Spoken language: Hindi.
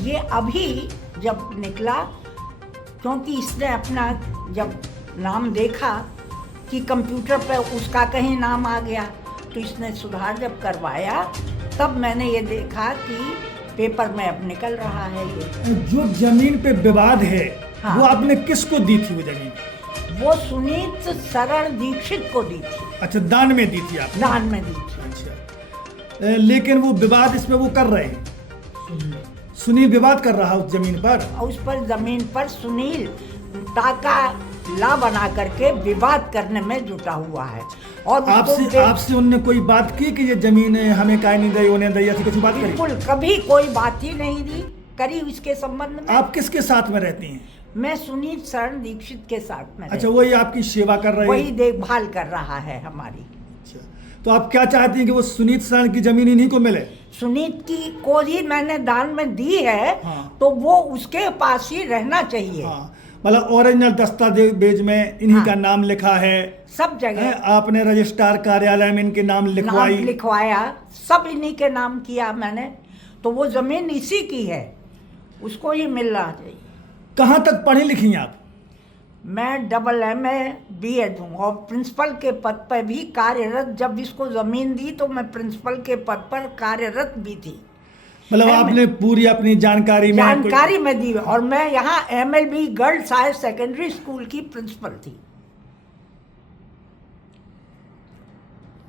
ये अभी जब निकला, क्योंकि इसने अपना जब नाम देखा कि कंप्यूटर पे उसका कहीं नाम आ गया, तो इसने सुधार जब करवाया तब मैंने ये देखा कि पेपर में अब निकल रहा है ये। जो जमीन पे विवाद है, हाँ। वो आपने किसको दी थी वो जमीन? वो सुनीत शरण दीक्षित को दी थी, अच्छा, दान में दी थी आपने? दान में दी थी। अच्छा, लेकिन वो विवाद इसमें वो कर रहे हैं, सुनील विवाद कर रहा है उस जमीन पर। और उस पर जमीन पर सुनील टाका ला बना करके विवाद करने में जुटा हुआ है। और आपसे उनने कोई बात की कि ये जमीन हमें काहे नहीं दी, उन्हें दी, ऐसी कुछ बात करी? बिल्कुल कभी कोई बात ही नहीं दी करी इसके संबंध में। आप किसके साथ में रहती हैं? मैं सुनीत शरण दीक्षित के साथ में अच्छा, वही आपकी सेवा कर रहे हैं? वही देखभाल कर रहा है हमारी। अच्छा, तो आप क्या चाहती हैं कि वो सुनीत शरण की जमीन इन्हीं को मिले? सुनीत की को ही मैंने दान में दी है। हाँ। तो वो उसके पास ही रहना चाहिए। हाँ, मतलब ओरिजिनल दस्तावेज में इन्हीं हाँ। का नाम लिखा है, सब जगह आपने रजिस्ट्रार कार्यालय में इनके नाम लिखवाया, सब इन्हीं के नाम किया मैंने। तो वो जमीन इसी की है, उसको ही मिलना चाहिए। कहाँ तक पढ़ी लिखी हैं आप? मैं MA BEd हूँ और प्रिंसिपल के पद पर भी कार्यरत। जब इसको जमीन दी तो मैं प्रिंसिपल के पद पर कार्यरत भी थी। मतलब आपने पूरी अपनी जानकारी में में दी। और मैं यहाँ MLB girls higher secondary school की प्रिंसिपल थी।